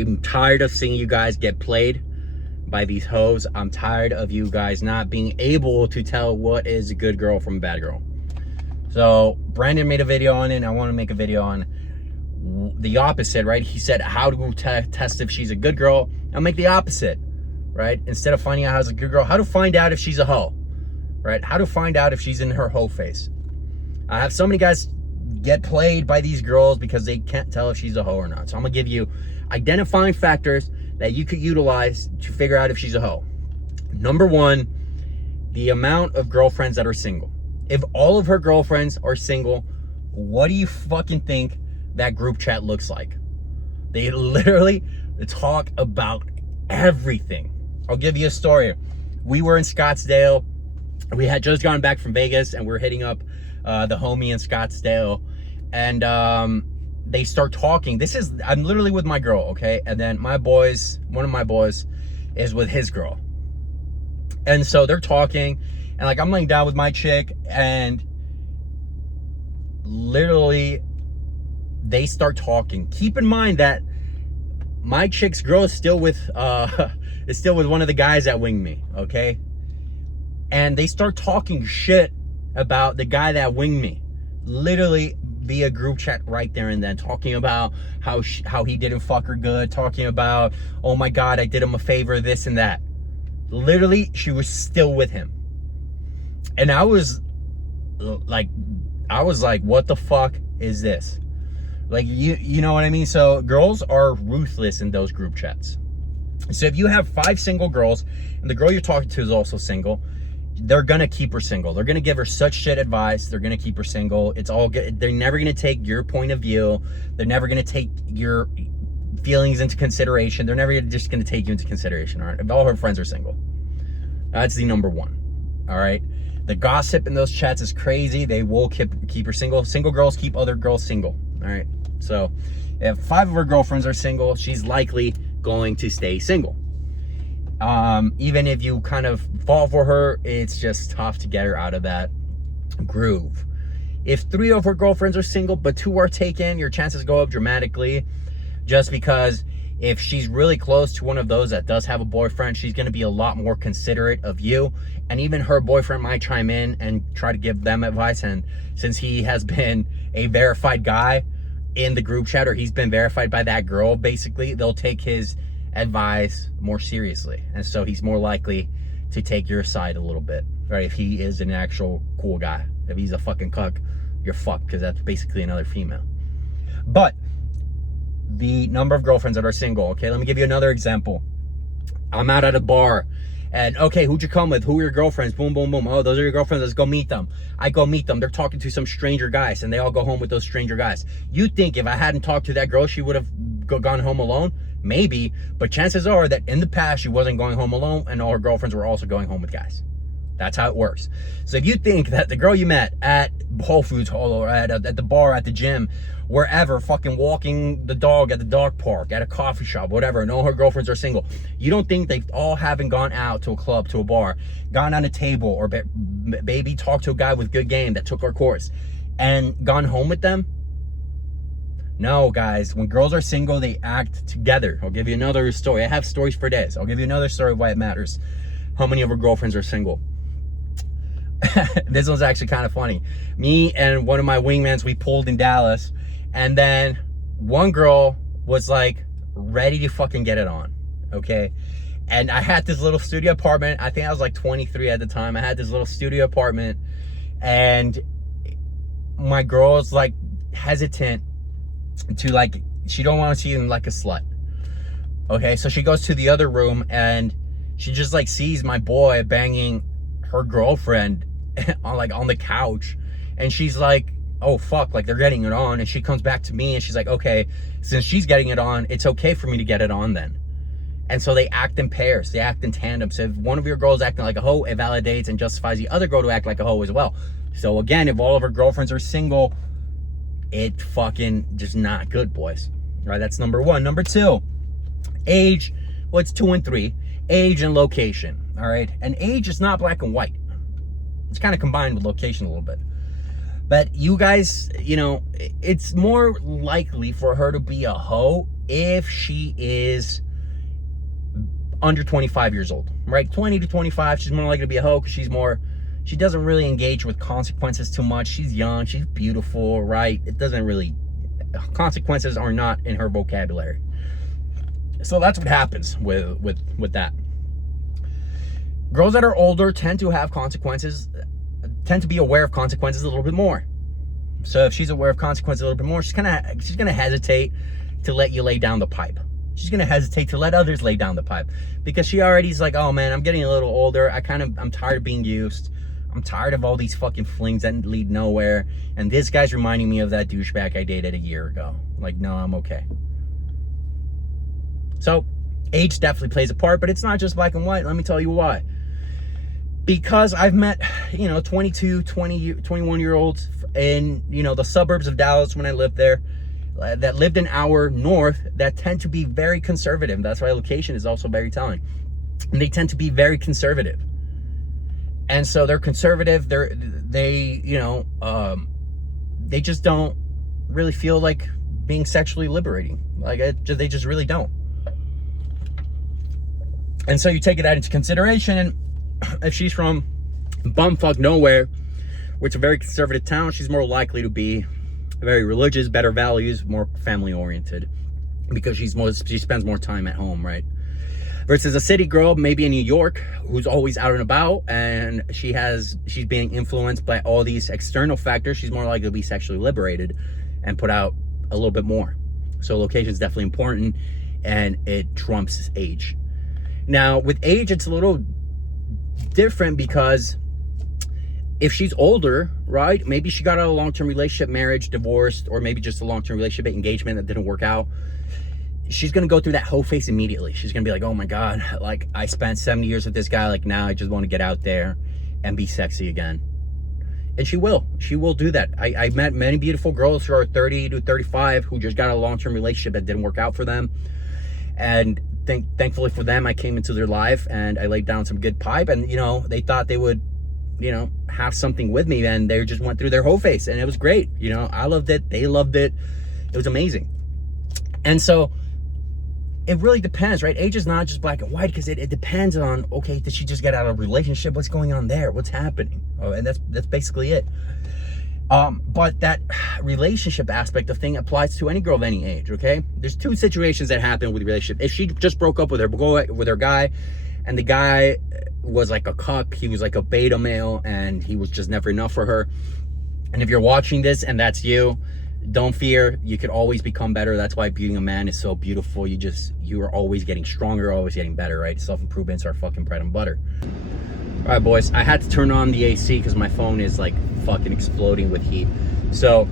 I'm tired of seeing you guys get played by these hoes. I'm tired of you guys not being able to tell what is a good girl from a bad girl. So Brandon made a video on it, and I want to make a video on the opposite, right? He said how to test if she's a good girl. I'll make the opposite, right? Instead of finding out how's a good girl, how to find out if she's a hoe, right? How to find out if she's in her hoe phase. I have so many guys get played by these girls because they can't tell if she's a hoe or not. So I'm gonna give you identifying factors that you could utilize to figure out if she's a hoe. Number one, the amount of girlfriends that are single. If all of her girlfriends are single, what do you fucking think that group chat looks like? They literally talk about everything. I'll give you a story. We were in Scottsdale. We had just gone back from Vegas, and we're hitting up the homie in Scottsdale, and they start talking. I'm literally with my girl, okay? And then one of my boys is with his girl. And so they're talking, and like I'm laying down with my chick, and literally they start talking. Keep in mind that my chick's girl is still with one of the guys that winged me, okay? And they start talking shit about the guy that winged me, literally via group chat right there and then, talking about how he didn't fuck her good, talking about, oh my God, I did him a favor, this and that. Literally, she was still with him. And I was like, what the fuck is this? Like, you know what I mean? So girls are ruthless in those group chats. So if you have 5 single girls and the girl you're talking to is also single, they're gonna keep her single. They're gonna give her such shit advice. They're gonna keep her single. It's all good. They're never gonna take your point of view. They're never gonna take your feelings into consideration. They're never just gonna take you into consideration. All right, if all her friends are single, that's the number one. All right, the gossip in those chats is crazy. They will keep her single. Single girls keep other girls single. All right, so if 5 of her girlfriends are single, she's likely going to stay single. Even if you kind of fall for her, it's just tough to get her out of that groove. If 3 of her girlfriends are single but 2 are taken, your chances go up dramatically, just because if she's really close to one of those that does have a boyfriend, she's going to be a lot more considerate of you, and even her boyfriend might chime in and try to give them advice. And since he has been a verified guy in the group chat, or he's been verified by that girl, basically they'll take his advice more seriously, and so he's more likely to take your side a little bit, right? If he is an actual cool guy. If he's a fucking cuck, you're fucked, because that's basically another female. But the number of girlfriends that are single, okay, let me give you another example. I'm out at a bar, and okay, who'd you come with? Who are your girlfriends? Boom, boom, boom. Oh, those are your girlfriends. Let's go meet them. I go meet them. They're talking to some stranger guys, and they all go home with those stranger guys. You think if I hadn't talked to that girl, she would have gone home alone? Maybe, but chances are that in the past she wasn't going home alone, and all her girlfriends were also going home with guys. That's how it works. So if you think that the girl you met at Whole Foods or at the bar, at the gym, wherever, fucking walking the dog at the dog park, at a coffee shop, whatever, and all her girlfriends are single, you don't think they all haven't gone out to a club, to a bar, gone on a table, or maybe talked to a guy with good game that took our course and gone home with them? No, guys, when girls are single, they act together. I'll give you another story. I have stories for days. I'll give you another story of why it matters. How many of her girlfriends are single? This one's actually kind of funny. Me and one of my wingmans, we pulled in Dallas, and then one girl was like ready to fucking get it on, okay? And I had this little studio apartment. I think I was like 23 at the time. I had this little studio apartment, and my girl is like hesitant to, like, she don't want to see him like a slut, okay? So she goes to the other room, and she just like sees my boy banging her girlfriend on the couch, and she's like, oh fuck, like they're getting it on. And she comes back to me, and she's like, okay, since she's getting it on, it's okay for me to get it on then. And so they act in pairs, they act in tandem. So if one of your girls acting like a hoe, it validates and justifies the other girl to act like a hoe as well. So again, if all of her girlfriends are single, it fucking just not good, boys. All right, that's number one. Number 2, age. Well, it's 2 and 3. Age and location. All right, and age is not black and white. It's kind of combined with location a little bit. But you guys, you know, it's more likely for her to be a hoe if she is under 25 years old, right? 20 to 25, she's more likely to be a hoe because she doesn't really engage with consequences too much. She's young, she's beautiful, right? It doesn't really, consequences are not in her vocabulary. So that's what happens with that. Girls that are older tend to have consequences, tend to be aware of consequences a little bit more. So if she's aware of consequences a little bit more, she's gonna hesitate to let you lay down the pipe. She's gonna hesitate to let others lay down the pipe because she already is like, oh man, I'm getting a little older. I'm tired of being used. I'm tired of all these fucking flings that lead nowhere. And this guy's reminding me of that douchebag I dated a year ago. Like, no, I'm okay. So age definitely plays a part, but it's not just black and white. Let me tell you why. Because I've met, 22, 20, 21-year-olds in, the suburbs of Dallas when I lived there, that lived an hour north, that tend to be very conservative. That's why location is also very telling. And they tend to be very conservative. And so they're conservative. They just don't really feel like being sexually liberating. They just really don't. And so you take that into consideration. And if she's from bumfuck nowhere, which is a very conservative town, she's more likely to be very religious, better values, more family oriented, because she spends more time at home, right? Versus a city girl, maybe in New York, who's always out and about, and she's being influenced by all these external factors. She's more likely to be sexually liberated and put out a little bit more. So location is definitely important, and it trumps age. Now with age, it's a little different because if she's older, right, maybe she got out of a long-term relationship, marriage, divorced, or maybe just a long-term relationship engagement that didn't work out, she's gonna go through that whole phase immediately. She's gonna be like, oh my god, like I spent 70 years with this guy, like now I just want to get out there and be sexy again. And she will do that. I met many beautiful girls who are 30 to 35 who just got a long-term relationship that didn't work out for them, and thankfully for them, I came into their life and I laid down some good pipe, and they thought they would have something with me, and they just went through their whole phase, and it was great. I loved it, they loved it, it was amazing. And so it really depends, right? Age is not just black and white, because it depends on, okay, did she just get out of a relationship? What's going on there? What's happening? And that's basically it. But that relationship aspect of thing applies to any girl of any age, okay? There's two situations that happen with relationship. If she just broke up with her guy, and the guy was like a cuck, he was like a beta male, and he was just never enough for her. And if you're watching this and that's you, don't fear, you could always become better. That's why being a man is so beautiful. You are always getting stronger, always getting better, right? Self-improvement's our fucking bread and butter. All right, boys, I had to turn on the AC because my phone is like fucking exploding with heat. So,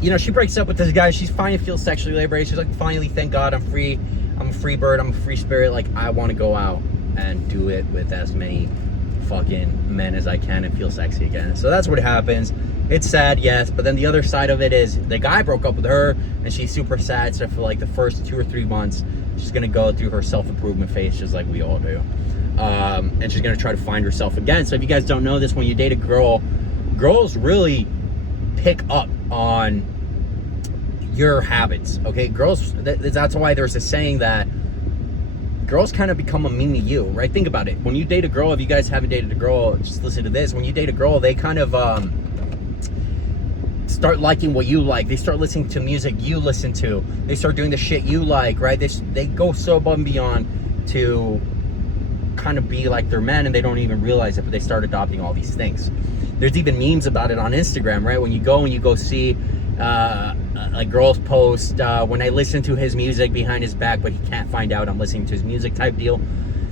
she breaks up with this guy. She's finally feels sexually liberated. She's like, finally, thank God, I'm free. I'm a free bird. I'm a free spirit. Like, I want to go out and do it with as many fucking men as I can and feel sexy again. So that's what happens. It's sad, yes, but then the other side of it is the guy broke up with her and she's super sad. So for like the first 2 or 3 months, she's gonna go through her self-improvement phase just like we all do. And she's gonna try to find herself again. So if you guys don't know this, when you date a girl, girls really pick up on your habits, okay? Girls, that's why there's a saying that girls kind of become a mini you, right? Think about it. When you date a girl, if you guys haven't dated a girl, just listen to this. When you date a girl, they kind of start liking what you like. They start listening to music you listen to. They start doing the shit you like, right? They go so above and beyond to kind of be like their man, and they don't even realize it, but they start adopting all these things. There's even memes about it on Instagram, right? When you go see like girls post, when I listen to his music behind his back, but he can't find out I'm listening to his music type deal.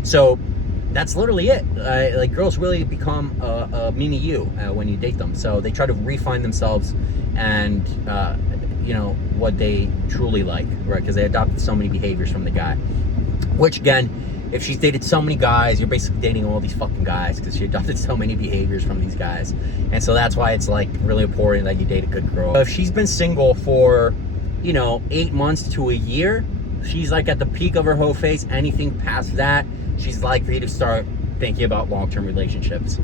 So that's literally it. Like girls really become a mini you when you date them. So they try to refine themselves and what they truly like, right? Because they adopted so many behaviors from the guy. Which again, if she's dated so many guys, you're basically dating all these fucking guys, because she adopted so many behaviors from these guys. And so that's why it's like really important that you date a good girl. If she's been single for 8 months to a year, she's like at the peak of her whole phase. Anything past that, she's likely to start thinking about long-term relationships.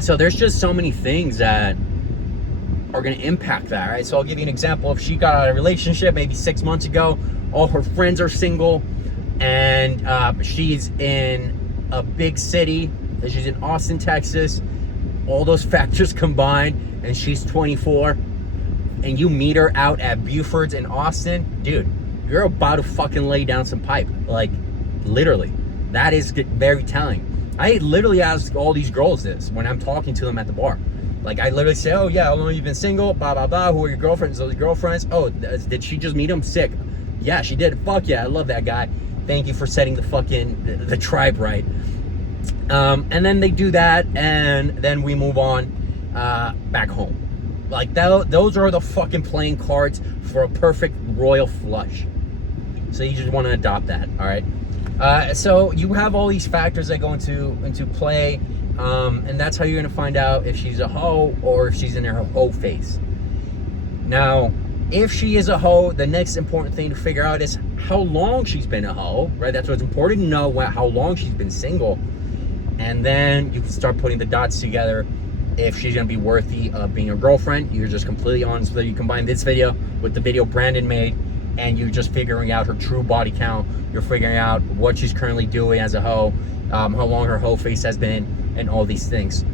So there's just so many things that are going to impact that, right? So I'll give you an example. If she got out of a relationship maybe 6 months ago, All her friends are single, and she's in a big city. She's in Austin, Texas. All those factors combined, and she's 24, and you meet her out at Buford's in Austin, dude, you're about to fucking lay down some pipe. Like, literally. That is very telling. I literally ask all these girls this when I'm talking to them at the bar. Like, I literally say, oh yeah, how long have you been single? Blah, blah, blah. Who are your girlfriends? Those girlfriends? Oh, did she just meet him? Sick. Yeah, she did. Fuck yeah, I love that guy. Thank you for setting the fucking, the tribe right. And then they do that, and then we move on back home. Like, those are the fucking playing cards for a perfect royal flush. So you just want to adopt that, all right? So you have all these factors that go into play, and that's how you're going to find out if she's a hoe or if she's in her hoe phase. Now, if she is a hoe, the next important thing to figure out is how long she's been a hoe, right? That's what's important to know, how long she's been single. And then you can start putting the dots together if she's going to be worthy of being a girlfriend. You're just completely honest with her. You combine this video with the video Brandon made, and you're just figuring out her true body count. You're figuring out what she's currently doing as a hoe, how long her hoe face has been, and all these things.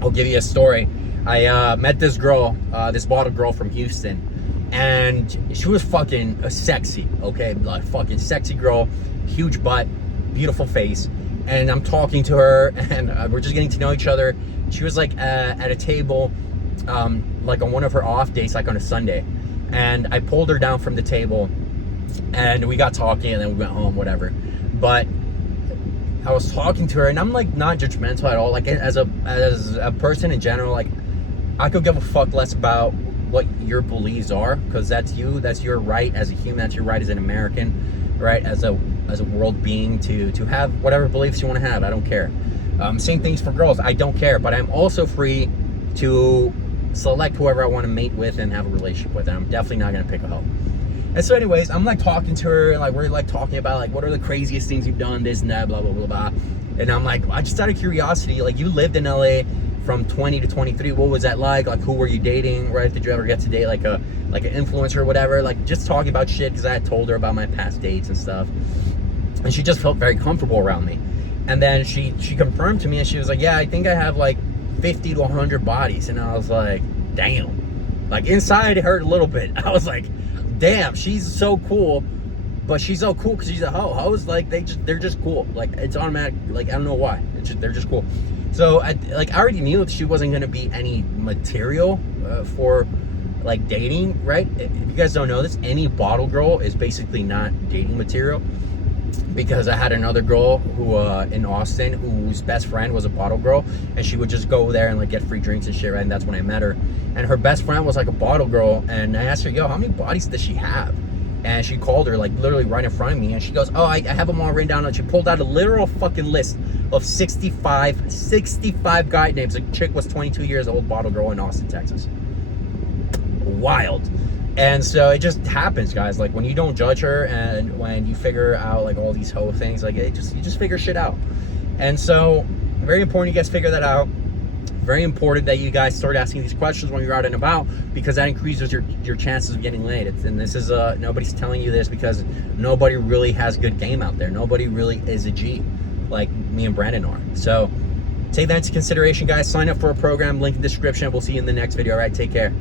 I'll give you a story. I met this girl, this bottle girl from Houston, and she was fucking sexy, okay? Like, fucking sexy girl, huge butt, beautiful face. And I'm talking to her, and we're just getting to know each other. She was like at a table, like on one of her off days, like on a Sunday. And I pulled her down from the table, and we got talking, and then we went home, whatever. But I was talking to her, and I'm like not judgmental at all. Like, as a person in general, like, I could give a fuck less about what your beliefs are, because that's you, that's your right as a human, that's your right as an American, right, as a world being to have whatever beliefs you want to have. I don't care. Same things for girls. I don't care, but I'm also free to select whoever I want to mate with and have a relationship with, and I'm definitely not going to pick a hoe. And so anyways, I'm like talking to her, and like we're like talking about like what are the craziest things you've done, this and that, blah blah blah blah. And I'm like, I just out of curiosity, like, you lived in LA from 20 to 23, what was that like? Like, who were you dating, right? Did you ever get to date like an influencer or whatever? Like, just talking about shit, because I had told her about my past dates and stuff, and she just felt very comfortable around me. And then she confirmed to me, and she was like, yeah, I think I have like 50 to 100 bodies. And I was like, damn. Like, inside it hurt a little bit. I was like, damn, she's so cool. But she's so cool because she's a hoe. Hoes, like, they're just cool. Like, it's automatic. Like, I don't know why. They're just cool. So I already knew that she wasn't going to be any material for like dating, right? If you guys don't know this, any bottle girl is basically not dating material. Because I had another girl who in Austin whose best friend was a bottle girl, and she would just go there and like get free drinks and shit, right? And that's when I met her. And her best friend was like a bottle girl, and I asked her, yo, how many bodies does she have? And she called her like literally right in front of me, and she goes, oh, I have them all written down. And she pulled out a literal fucking list of 65 guy names. The chick was 22 years old, bottle girl in Austin, Texas. Wild. And so it just happens, guys. Like, when you don't judge her, and when you figure out like all these hoe things, like you just figure shit out. And so very important you guys figure that out. Very important that you guys start asking these questions when you're out and about, because that increases your chances of getting laid. And this is nobody's telling you this, because nobody really has good game out there. Nobody really is a G like me and Brandon are. So take that into consideration, guys. Sign up for a program, link in the description. We'll see you in the next video. All right, take care.